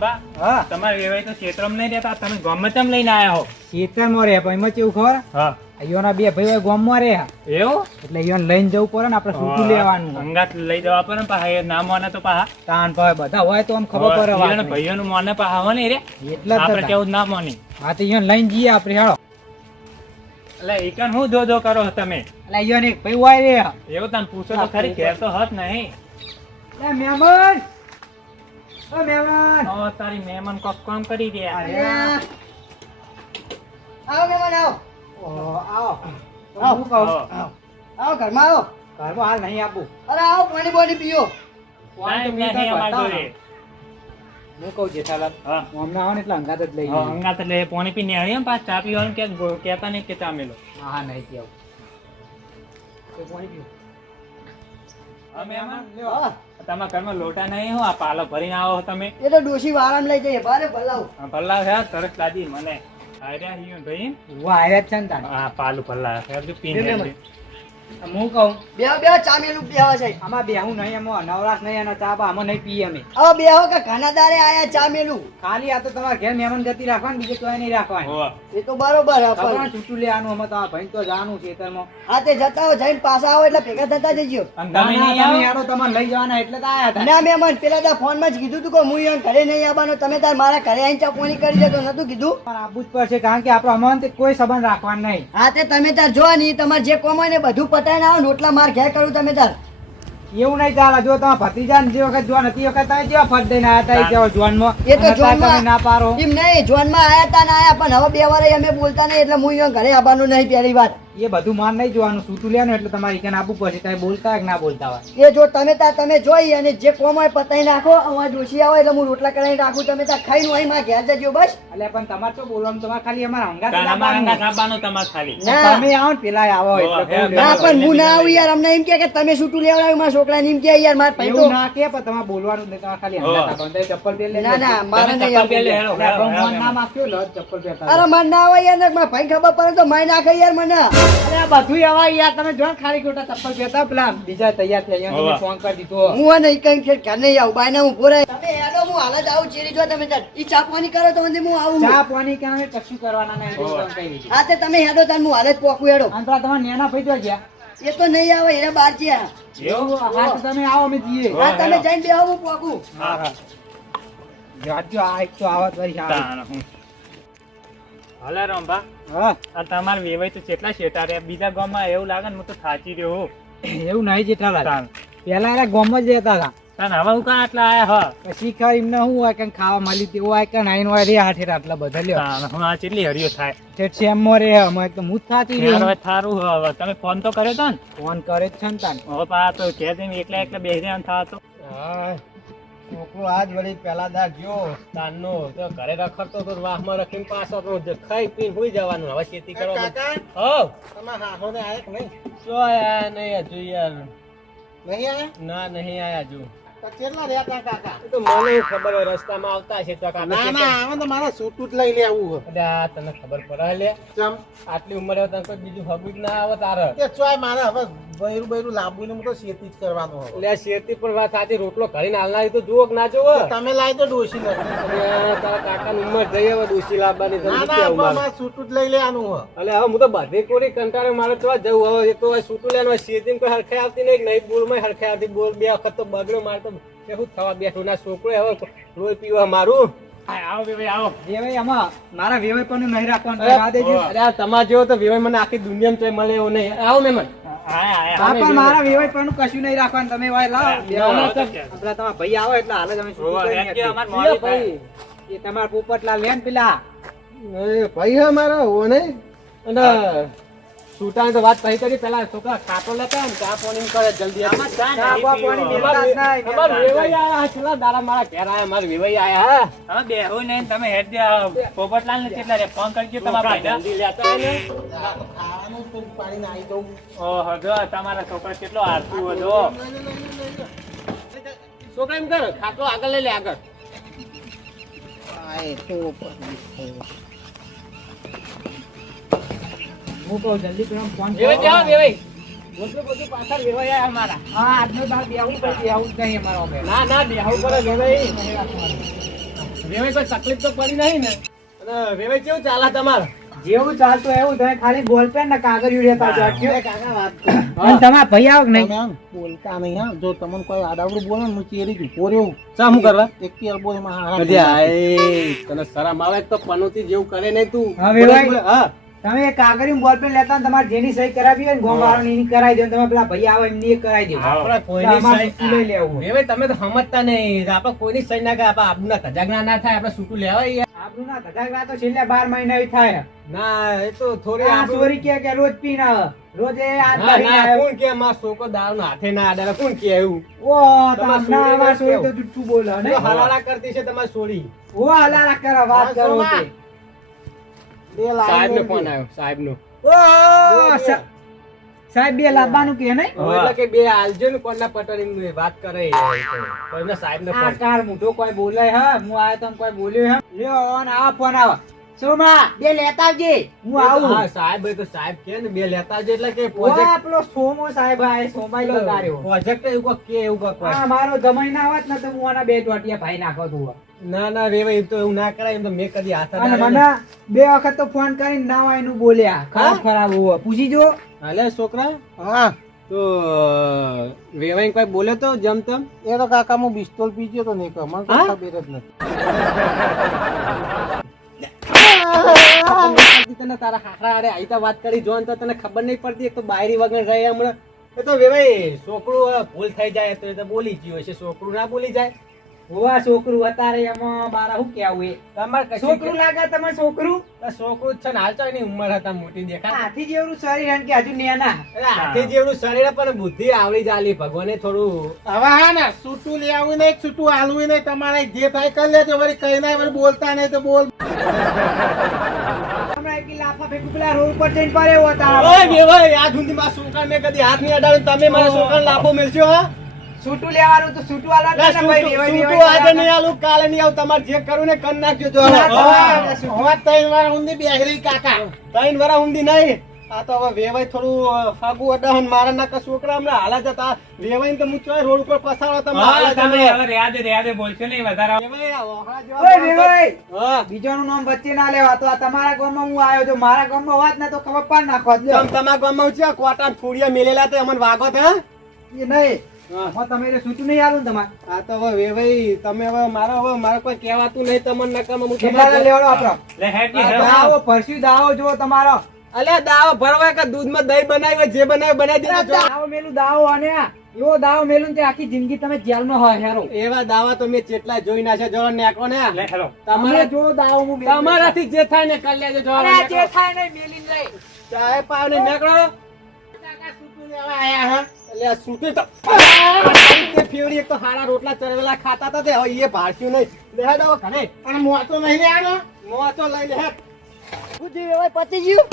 રંભા હા. તમારે વેવાય તો ક્ષેત્રમાં નહીં રહેતા તમે ગમે તેમ લઈને આયા હો. ખેતરમાં રહે પણ એમાં કેવું ખબર? હા. અહીંયાના બે ભાઈઓ ગામમાં રહે. એવું? એટલે અહીંયા લઈને જવું પડે ને આપણે છૂટું લેવાનું અંગાત લઈ જવા પડે ને પાહા ના મોને તો પાહા. તાન ભાઈ બધા હોય તો આમ ખબર પડે ઈયોને ભાઈઓનું મોને પાહા હો ને રે. એટલે આપણે કેવું ના મોની હા તો અહીંયા લઈને જઈએ આપણે હેળો એટલે હું ધો કરો તમે? એટલે અહીંયા એક ભાઈ હોય રે. એવું તને પૂછો તો ખરી ઘેર હત નહીં. ઓ મહેમાન. ઓ તારી મહેમાન કોક કામ કરી રહ્યા. અરે આવો મહેમાન આવો. ઓહો, આવો. આવો, હું આવો. આવો ઘરમાં આવો. ઘરમાં હાલ નહીં આપું. અરે આવો પાણી બોડી પીઓ. પાણી તો ટાઈમ મીઠા નહીં અમાર બતાવો જોડે. ને. હું કહું જેઠાલાલ હમણાં આવો ને એટલે અંગાત જ લઈ અંગાત એટલે પાણી પીને આવીએ પાછા ચા પીવાનું ક્યાંક કહેતા નહીં કે ચા મેલો. હા નહીં પીવું. પાણી પીવું. હા, મહેમાન. હા તમારા ઘરમાં લોટા નહીં હો આ પાલો ભરીને આવો તમે એ તો ડોશી વારામ લઈ જઈએ ભારે ભલાવ ભલાવ હે તરસ લાગી મને આર્યા હિયો ભાઈ આયા જ છે ને તાન. આ પાલું ભલાવ હે હજુ પીને. હું કહું? બે બે ચામેલું બેહવા છે. આમાં બેહું નહીં એમાં નવરાશ નહીં અને ચા આમાં નહીં પીએ અમે. હવે બેહો કે ખાનાદારે આયા ચામેલું? ખાલી આ તો તમારે ઘેર મહેમાન ગતિ રાખવાની બીજે કોઈ નહીં રાખવાની. એ તો બરોબર પણ છૂટું લેવાનું અમે તમારા ભાઈ તો જવાનું ખેતરમાં. હા તે જતા હો જઈને પાછા આવો એટલે ભેગા થતા જજો? હેડો તમારે લઈ જવાના એટલે તો આયા હતા ના મહેમાન પેલા તો ફોનમાં જ કીધું તું કે હું અહીંયા ઘરે નહીં આવવાનો તમે તાર મારા ઘરે આવીને ચા પાણી કરી દેતો નતું કીધું? પણ આપવું જ પડશે કારણ કે આપણો અમારે કોઈ સંબંધ રાખવાનું નહીં. હા તે તમે તાર જો નહીં તમારે જે કોમ હોય ને બધું પતાવીને આવો ને રોટલા માર ઘેર કરું તમે તાર. એવું નહીં ચાલે જો તમે ભત્રીજા જે વખત જોવા નથી વખત તમે જેવા ફટ દઈને આયા હતા જોન જોનમાં એ તો માં જોનમાં- ના પારો એમ નહીં જોનમાં આયા તા ના આયા પણ હવે બે વાર અમે બોલતા નહીં એટલે હું અહીંયા ઘરે આવવાનું નહીં પહેલી વાર એ બધું માન નહીં જોવાનું સૂતું લેવાનું એટલે તમારે ઈકન આપવું પડશે તમે બોલતા હોય કે ના બોલતા હોય. એ જો તમે તાર તમે જોઈ અને જે કોમ હોય પતાઈ નાખો અમાર ડોશી આવે એટલે હું રોટલા કરાવી રાખું તમે ખાઈ નું અહીં માં ઘેર જજો બસ. એટલે પણ તમારે તો બોલવાનું તમારે ખાલી અમારા હંગાત તારા જ મારા આવવાનું. અંગાત આવવાનું તમારે ખાલી. ના. તમે આવો ને પેલા આવો ના પણ હું ના આવું યાર અમને એમ કે કે તમે સૂતું લેવડાવ્યું મારા છોકરા એમ કે યાર મારે ભાઈ તો ના કે પણ તમારે બોલવાનું નહીં તમારે ખાલી હંગાત હો. ચપ્પલ પહેરી ના ના મારે નહીં ચપ્પલ પહેરતા અરે મને ના આવે યાર મારા ભાઈ ખબર પડે તો માય નાખે યાર મને. બધું આવા યાર. તમે જો ને ખાલી ખોટા ચપ્પલ પહેરતા પેલા બીજા તૈયાર થઈ ગયા ફોન કરી દીધો. હું નહીં કઈ ઘર નહીં આવું. બાય ના હું ભોરાય. તમે હેડો હું હાલ જ આવું ચેરી જો તમે ઈ ચા પાણી કરો તો હું આવું. ચા પાણી કે કશું કરવાના નહીં. એવું હોવે. તમે કહી દીધું. હા તે તમે હેડો તાર હું હાલ જ પોકું હેડો. અને પેલા તમારા નેના ભાઈ તો ગયા. એ તો નહીં આવે એને બહાર હા તમે આવો અમે જઈએ. હા તમે જઈને બેહો હું પોકું. હા, હા. જાજો આ એક તો આવત વળી આવે. તાણ રંભા હા. તમારે વેવાય તો કેટલા શેટા રહ્યા? બીજા ગામમાં એવું લાગે ને હું તો થાચી રહ્યો. એવું નહીં જેટલા લાગે. પેલા એના ગામમાં જ રહેતા હતા. તને હવે હું કાં આટલા આયા હા? ખબર એમને શું હોય કે ખાવા મળી તેવું હોય કે નાઈન હોય રહ્યા હાથે આટલા બધા લ્યો. હું આ કેટલી હરિયો થાય? ઠેઠ એમ રે અમે તો હું થાતી રહ્યો. હવે થારું હવે. તમે ફોન તો કર્યો તો ને? ફોન કરે જ છે ને તાન હવે પા તો કે એકલા એકલા બેસી રહ્યા થા તો. છોકરો આજ વળી પેલા દા ગયો. તાનનો તો ઘરે રખડતો તો વાહમાં રખીને પાછો તો ખાઈ પીને હોઈ જવાનું. હવે ખેતી કરવા કાકા? હો. તમારા હાથો ને આયા કે નહીં? જો આયા? નહીં હજુ યાર. નહીં આયા? ના નહીં આયા હજુ. કેટલા રહેતા કાકા? તો મને ખબર હોય રસ્તામાં આવતા છે તો કાકા. ના ના આવે તો મારે છૂટું જ લઈ લેવું એટલે તને ખબર પડે લે. ચમ. આટલી ઉંમરે તને કોઈ બીજું હગું ના આવે તારે. કે ચોય મારે હવે બૈરું બૈરું લાંબુ ને તો શેતી જ કરવાનું એટલે શેતી પણ વાત સાચી રોટલો કરીને હાલનારી તો જુઓ કે ના જુઓ. તમે લાવી દો ડોસી ને અરે તારા કાકાની ઉંમર જઈ હવે ડોસી લાવવાની ના નથી ના મારે. જ લઈ લેવાનું હવે અલે હવે હું તો બધે કોરી કંટાળે મારે તો જવું. હવે એક તો આ લેવાનું શેતી કોઈ હરખે આવતી નહીં નહીં બોલમાં હરખે આવતી બોલ બે વખત તો બગડ્યો મારે તો કેવું થવા બેઠું ના છોકરો હવે લોહી પીવા મારું? હા, તમારે જેવો તો વિવાહ મને આખી દુનિયામાં મળે એવો નહીં. આવો મહેમાન આયા આયા હા પણ મારા વેવાઈ પણ કશું નહીં રાખવાનું. તમે વાય લાવો. તો. તમારા ભાઈ આવો એટલે હાલ કે થાય. ભાઈ. એ તમારા પોપટલા લે ને પેલા. ભાઈ હે મારા હો. અને છૂટાની તો વાત થઈ કરી પેલા છોકરા ખાતો લેતા ને ચા પાણી કરે જલ્દી. આયા છેલ્લા દાડા મારા ઘેર આયા મારા વિવાઈ આયા હા. હવે બેહો નહીં તમે હેડ પોપટલાલ ને કેટલા રે ફોન કરજો તમારા જલ્દી લેતા આય ને. ખાવાનું પાણી નાખી દઉં. ઓહો જો તમારા છોકરા કેટલો આરસુ હતો છોકરા એમ કર ખાતો આગળ લઈ લે આગળ. હું કહું જલ્દી કરો ફોન કરો. જાવ જાઓ વેવાઈ. બધું બધું પાછળ વેવાઈ અમારા હા આજનો દાળ બેહવું પડશે બેહવું જ નહીં અમારો બે ના ના બેહાવ પર વેવાઈ. વેવાઈ કોઈ તકલીફ તો પડી નહીં ને. અને વેવાઈ કેવું ચાલે તમારે? જેવું ચાલતું એવું તમે ખાલી બોલપેન ને કાગળિયું લેતા જો અટક્યો. કાકા વાત કરો. અને તમારા ભાઈ આવો કે નહીં? બોલતા નહીં હા. જો તમને કોઈ આડાવડું બોલે ને હું ચેરી જઉં પોર્યો શા હું કરવા? એક કી અલબો એમાં તને શરમ આવે તો પનોતી જેવું કરે નહીં તું? હા. બોલે, બોલે, હા. તમે એ કાગળિયું બોલપેન લેતા ને તમારે જેની સહી કરાવી હોય ને ગોમ વાળાની એની કરાવી દો તમે પેલા ભાઈ આવે એમની કરાવી દો. આપણે કોઈની સહી- લઈ લેવું વેવાઈ, તમે તો સમજતા નહીં. આપણે કોઈની સહી ના કરે આપણે ના ધજાગરા ના થાય આપણે સૂકું લેવાય આપણું ના ધજાગરા તો છેલ્લા બાર મહિના થાય. ના એ તો થોડી આ ચોરી કે કે રોજ પી ના રોજ એ આ ના ના. કોણ કે મારો છોકરો ના હાથે ના અડાડે કોણ કે એવું? ઓ તમારે ના આવા સોરી તો જુઠ્ઠું બોલો ને હલાલા કરતી છે તમારી સોરી ઓ હલાલા કરો વાત કરો સાહેબ નો ફોન આવ્યો સાહેબ નો સાહેબ બે લાવવાનું કે નહીં? એટલે કે બે આલજો ને કોના પટોળી વાત કરે કોઈના સાહેબ ને ફોન તાર કોઈ બોલે હા? હું આયો તો કોઈ બોલ્યો હે? લ્યો ઓન આ ફોન આવ. સોમા બે લેતા આવજે. હું આવું. હા સાહેબ તો સાહેબ કે ને બે લેતા આવજે એટલે કે પ્રોજેક્ટ આપણો સોમો સાહેબ આ સોમાઈ લો તાર્યો પ્રોજેક્ટ એવું કે એવું હોય. આ મારો જમાઈ ના આવત ને તો હું આના બે ચોટિયા ભાઈ નાખો તું. ના ના રે ભાઈ તો એવું ના કરાય એમ તો મેં કદી હાથ અને મને બે વખત તો ફોન કરીને ના હોય એનું બોલ્યા ખરાબ ખરાબ હોવો પૂછી જો હાલે છોકરા હા તો વેવાઈ કોઈ બોલે તો જમ તમ એ તો કાકા હું બિસ્તોલ પી ગયો તો નહીં કહો મને ખબર જ નથી તને તારા હાકરા હારે આઈતા વાત કરી જોન તો તને ખબર નહીં પડતી એક તો બાયરી વગર રહે હમણાં એ તો વેવાઈ છોકરું ભૂલ થઈ જાય તો એ તો બોલી ગયું હશે છોકરું ના બોલી જાય હોવા છોકરું અત્યારે એમાં મારા શું કેવું એ? તમારે છોકરું લાગે તમે છોકરું? છોકરું છે ને હાલ તો એની ઉંમર હતા મોટી દેખાય. હાથી જેવડું શરીર અને કે હજુ નેના. હાથી જેવડું શરીર પણ બુદ્ધિ આવડી જાલી ભગવાને થોડું હવે હા ને છૂટું લઈ આવું નહીં છૂટું હાલવું નહીં તમારે જે થાય કરી લેજો વળી કઈ ના વળી બોલતા નહીં તો બોલ. મારા છોકરા તમે મારા છોકરાને લાફો મેલશો હા? લેવાનું તો ને ભાઈ, સૂટું- આજે નહીં આલું કાલે નહીં આવું તમારે જે કરવું ને કરી નાખજો જો. ના, હા. તમારે- હવે ત્રણ વાર ઊંધી બેહી કાકા. ત્રણ વરા ઊંધી નહીં. આ તો હવે વેવાઈ થોડું ફાગુ અડાહન મારા નાકા છોકરા હમણાં હાલા જતા. વેવાઈ તો હું ચોય રોડ ઉપર પસારો તમે હાલા તમે હવે રેહાદે રેહાદે બોલશો નહીં વધારે વેવાઈ, આ જેવા ઓય કામ વેવાઈ! કર. હા. બીજાનું નામ વચ્ચે ના લેવા તો આ તમારા ગામમાં હું આવ્યો જો મારા ગામમાં હોત ને તો ખબર પાડ નાખો તમારા ગામમાં છે કોટા ફૂડિયા મેલેલા તો અમને વાગો તે નહીં. હા. હું તમે એટલે છૂટું નહીં આલું તમારે? આ તો હવે વેવાઈ તમે હવે મારો હવે મારે કોઈ કહેવાતું નહીં તમને નકામાં હું તમારે- લેવડો આપણો લે હેડજી, હા, હેડો. દાવો જો તમારો. અલ્યા દાવો ભરવાય કે દૂધમાં દહીં બનાવ્યું જે બનાવી બનાવી દીધું દાવો મેલું દાવો અને એવો દાવો મેલું તે આખી જિંદગી તમે જેલમાં હોય હેરો. એવા દાવા તો મેં કેટલા જોઈ ના છે જો નેકો ને તમારે જો દાવો હું મેલું. તમારાથી જે થાય ને કરી લેજો જો અરે જે થાય નહીં મેલીને લઈ. ચાય પાવ ને નેકળો. કાકા સુતું લેવા આયા હા? એટલે આ તો તે ફેવડી એક તો હારા રોટલા ચરવેલા ખાતા હતા તે હવે એ ભાળ્યું નહીં. લે હવે ઘરે. અને મોતો નહીં લેવાનો મોચો લઈ લે થયું? વેવાઈ પતી ગયું?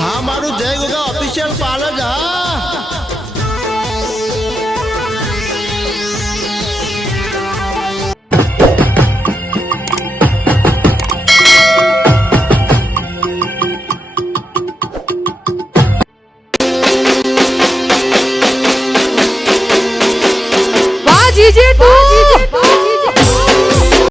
હા મારું જય ગોગા ઓફિશિયલ પાર્લર હા.